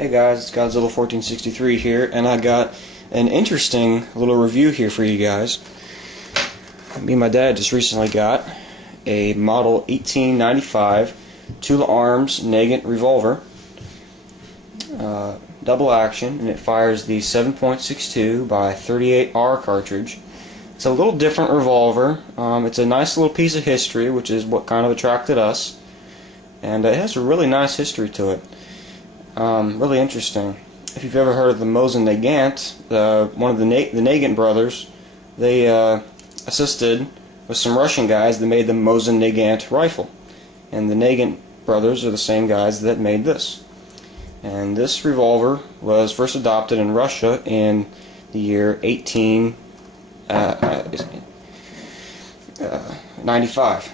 Hey guys, it's Godzilla1463 here, and I got an interesting little review here for you guys. Me and my dad just recently got a model 1895 Tula Arms Nagant revolver, double action, and it fires the 7.62 by 38R cartridge. It's a little different revolver. It's a nice little piece of history, which is what kind of attracted us, and it has a really nice history to it. Really interesting. If you've ever heard of the Mosin Nagant, one of the Nagant brothers, they assisted with some Russian guys that made the Mosin Nagant rifle. And the Nagant brothers are the same guys that made this. And this revolver was first adopted in Russia in the year 1895.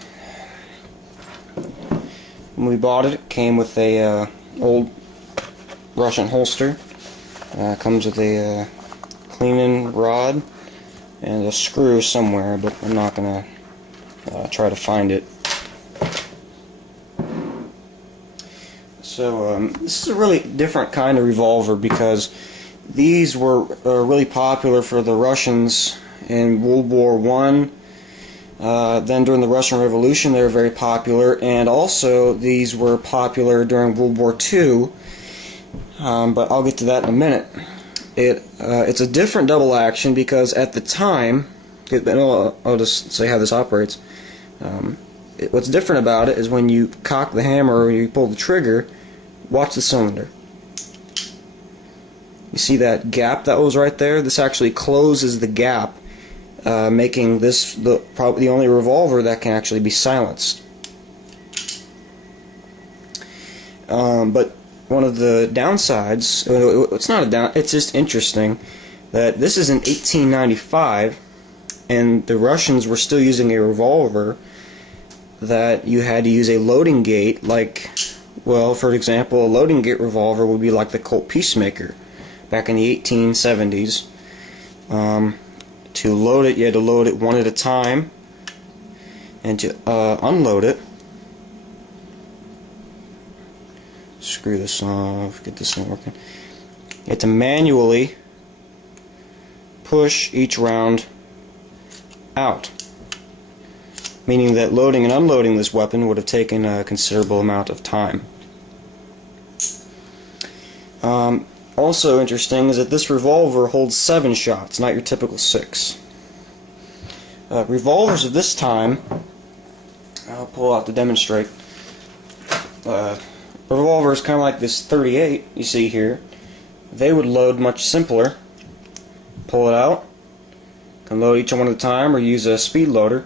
When we bought it, it came with a old Russian holster. Comes with a cleaning rod and a screw somewhere, but I'm not going to try to find it. So this is a really different kind of revolver because these were really popular for the Russians in World War I. Then during the Russian Revolution they were very popular, and also these were popular during World War II. But I'll get to that in a minute. It's a different double action because at the time, I'll just say how this operates. What's different about it is when you cock the hammer or you pull the trigger, watch the cylinder. You see that gap that was right there? This actually closes the gap, making this probably the only revolver that can actually be silenced. But one of the downsides, it's not a down, it's just interesting that this is in 1895 and the Russians were still using a revolver that you had to use a loading gate, like, well, for example, a loading gate revolver would be like the Colt Peacemaker back in the 1870s. To load it, you had to load it one at a time, and to unload it, screw this off, get this thing working. You have to manually push each round out, meaning that loading and unloading this weapon would have taken a considerable amount of time. Also interesting is that this revolver holds 7 shots, not your typical 6. Revolvers of this time, I'll pull out to demonstrate. A revolver is kind of like this 38 you see here. They would load much simpler. Pull it out, can load each one at a time or use a speed loader,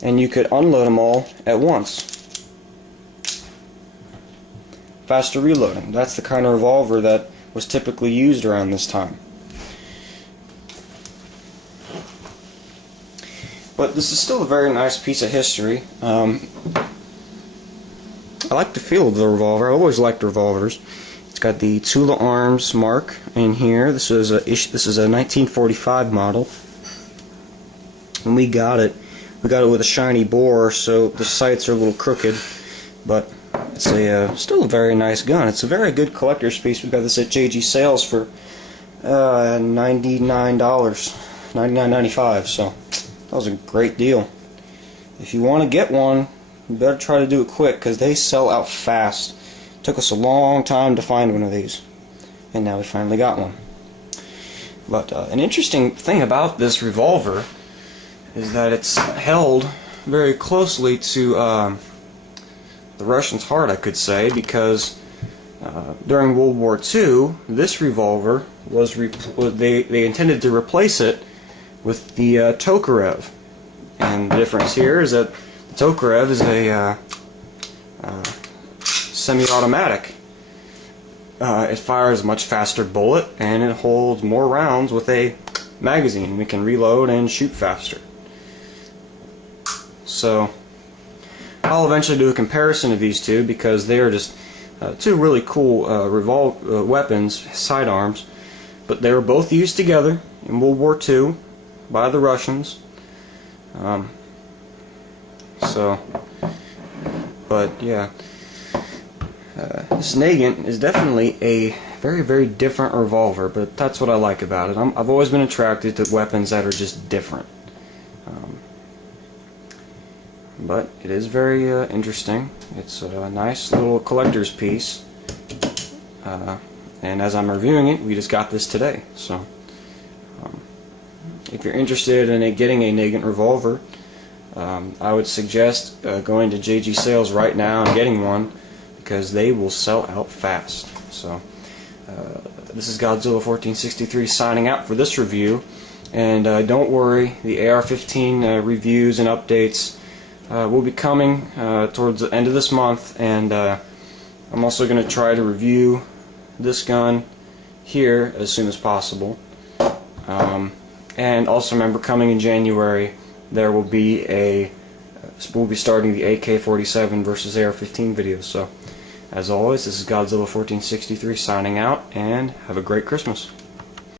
and you could unload them all at once. Faster reloading. That's the kind of revolver that was typically used around this time. But this is still a very nice piece of history. I like the feel of the revolver. I always liked revolvers. It's got the Tula Arms mark in here. This is a 1945 model. When we got it with a shiny bore, so the sights are a little crooked, but it's still a very nice gun. It's a very good collector's piece. We got this at JG Sales for $99, $99.95. So that was a great deal. If you want to get one, you better try to do it quick because they sell out fast. It took us a long time to find one of these, and now we finally got one. But an interesting thing about this revolver is that it's held very closely to the Russians' heart, I could say, because during World War II, this revolver was they intended to replace it with the Tokarev, and the difference here is that the Tokarev is a semi-automatic. It fires a much faster bullet, and it holds more rounds with a magazine. We can reload and shoot faster. So I'll eventually do a comparison of these two because they are just two really cool weapons, sidearms, but they were both used together in World War II by the Russians. But yeah, This Nagant is definitely a very, very different revolver, but that's what I like about it. I've always been attracted to weapons that are just different. But it is very interesting. It's a nice little collector's piece. And as I'm reviewing it, we just got this today. So, if you're interested in getting a Nagant revolver, I would suggest going to JG Sales right now and getting one, because they will sell out fast. So, this is Godzilla 1463 signing out for this review. And don't worry, the AR-15 reviews and updates will be coming towards the end of this month, and I'm also going to try to review this gun here as soon as possible. And also remember, coming in January, there will be we'll be starting the AK-47 versus AR-15 videos. So, as always, this is Godzilla 1463 signing out, and have a great Christmas.